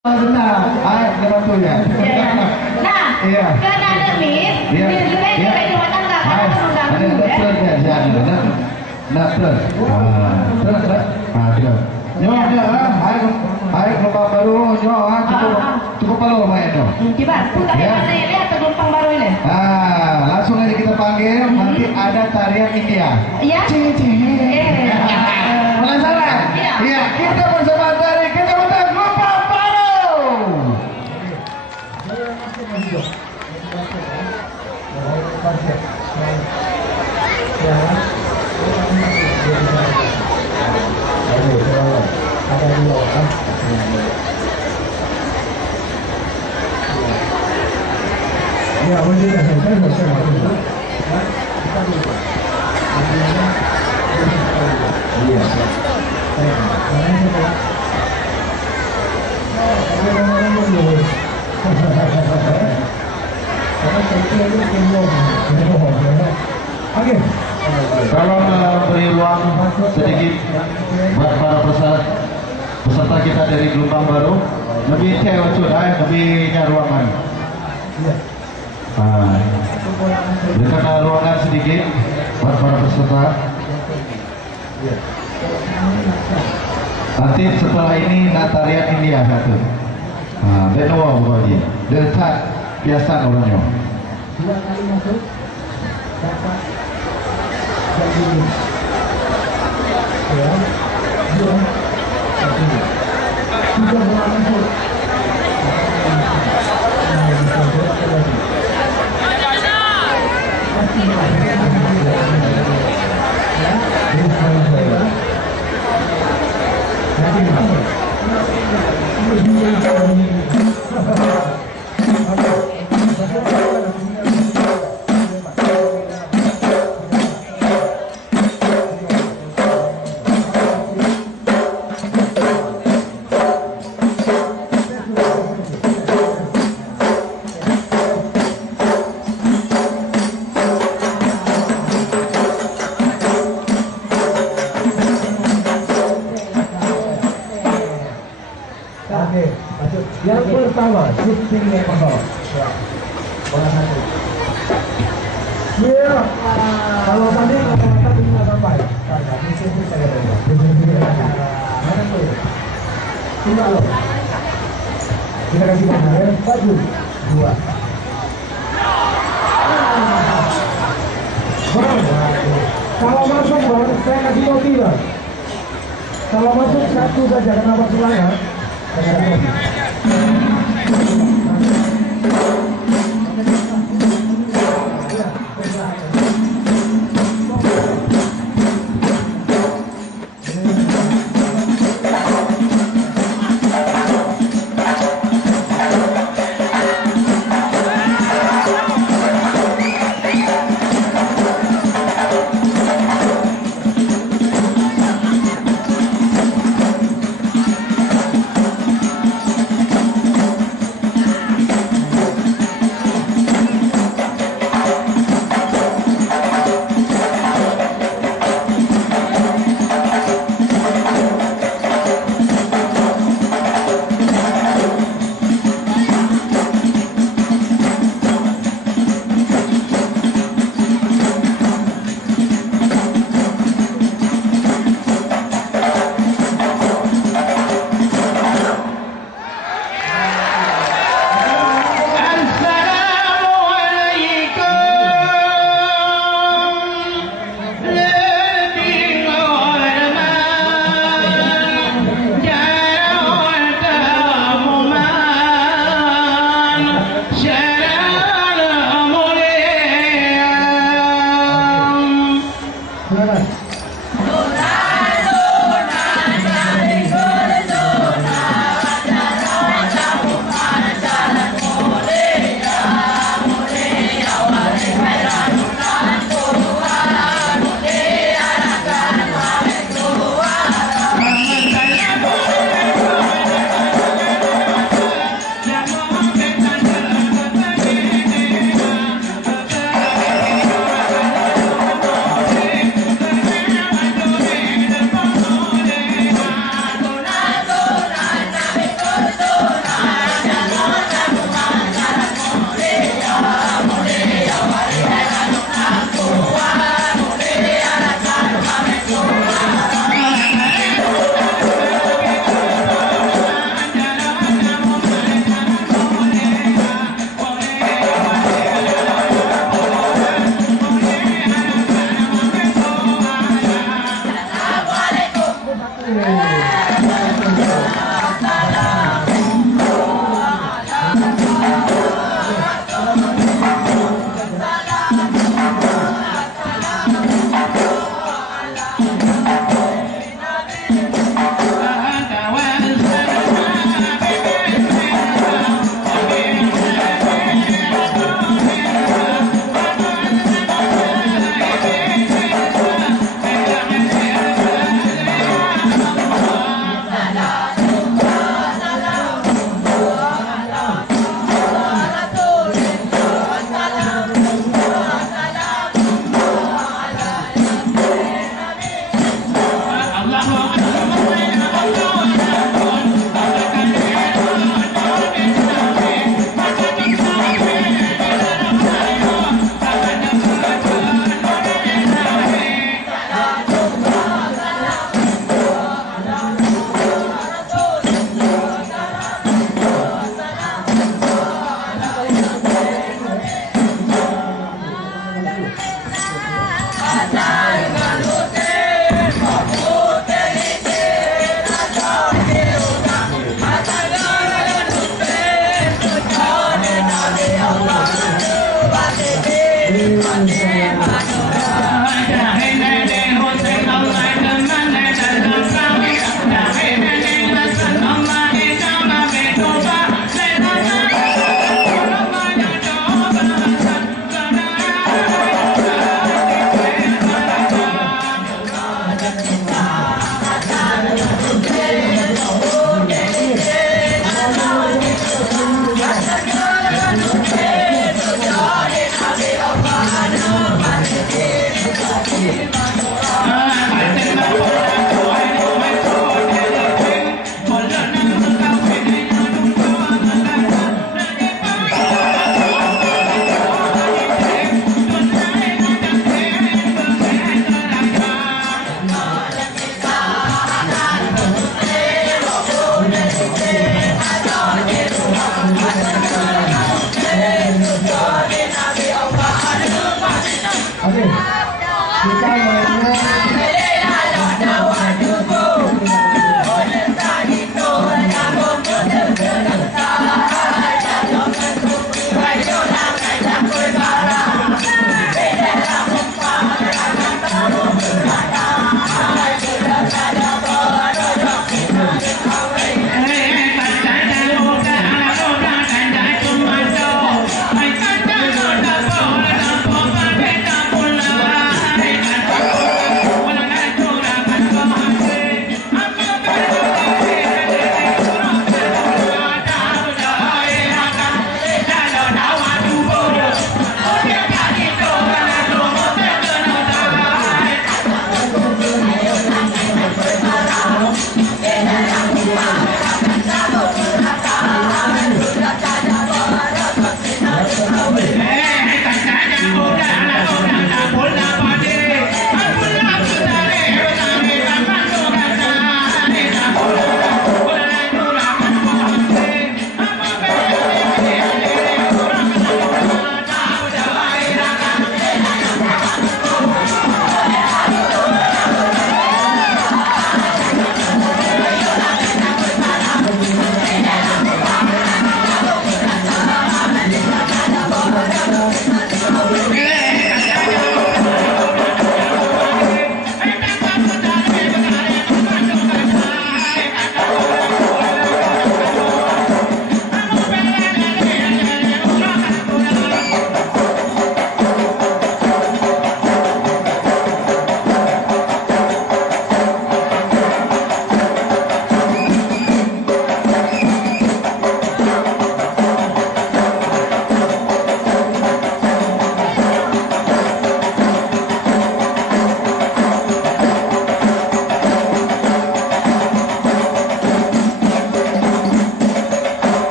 Nah, ya. Nah, Iya. karena ada lift, Iya. lift juga Iya. dari rumah tangga karena mengganggu Ada ya. terus ya, terus. Nyo, hai gelombang baru, nyo, cukup baru main nyo. Coba, buka Ya. mana ini atau gelombang baru ini? Langsung aja kita panggil, nanti ada tarian India. Iya. Penasaran? Iya. Iya, kita bersama tari, kita bersama gelombang baru. Ya, boleh dah saya bersama. Iya. Oke. Tolong beri ruang sedikit buat para peserta kita dari gelombang baru. Lebih cewek lebihnya ruangan. Berikan ruangan sedikit buat para peserta. Nanti setelah ini tarian India satu. Benua bagi. Dekat biasa orangnya. Dua kali masuk dapat jadi ya dua tiga bola masuk Oke, lanjut. Yang pertama, shifting yang kosong. Bola satu. Iya. Kalau tadi kata-kata ini nggak sampai. Karena di sini saya ada. Di sini ada. Mana tuh? Coba lo. Kita kasih mana ya? Maju. Dua. Kalau masuk baru saya kasih kopi lah. Kalau masuk satu saja, kenapa sulanya?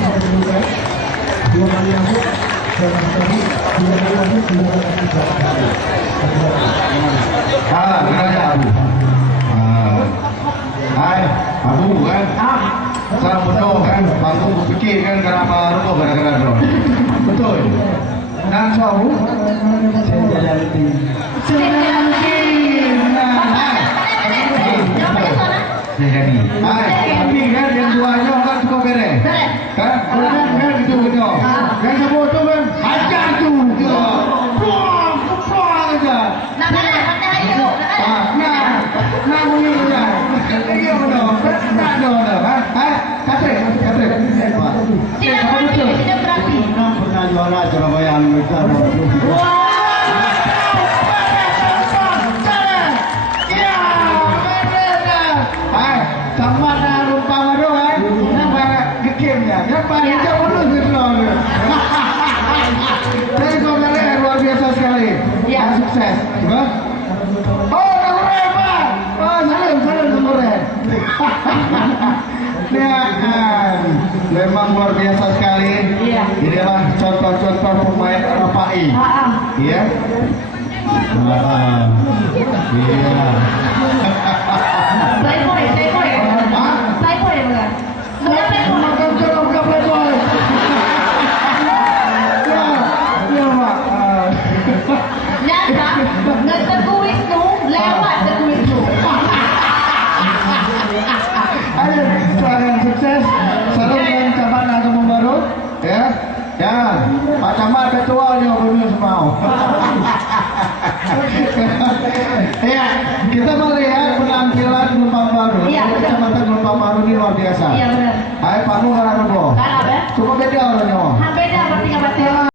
Dua kali masuk, dua kali masuk, dua kali masuk. Geraknya Abu. Hai, Abu kan? Saya bodoh kan, aku berpikir kan kenapa rokok gara-gara drone. Betul. Dan Abu, saya jalan di. Jadi, tapi kan yang duanya kan suka beres, kan? Kan gitu gitu. Yang sebut tu kan, ajar tu, puang aja. Nah, mungkin aja. Iya benar, tak ada, kan? Katrik. Tidak berarti. Pernah juara Surabaya Amerika. Sama rumpang ada kan? Nampak gekimnya. Yang paling hijau dulu gitu. Jadi komennya luar biasa sekali. Ya sukses. Oh, Namuren Pak. Oh, salam Namuren. Memang luar biasa sekali. Iya. Inilah contoh-contoh pemain RPI. Iya. Iya. Playboy. Playboy bukan? Bukan Playboy. Bukan Playboy. Ya, Pak. Nyata, ngeteguis tu, lewat teguis tu. Ayo, selamat sukses. Selalu dengan camat agama baru. Ya. Ya, Pak Camat ketuanya bonus mau. Ya, kita melihat penampilan Gelombang Baru. Iya, betul. Kecamatan Gelombang Baru ini luar biasa. Iya benar. Hai, Pak Nu karena Karena apa? Cukup beda orangnya. Beda berarti nggak berarti.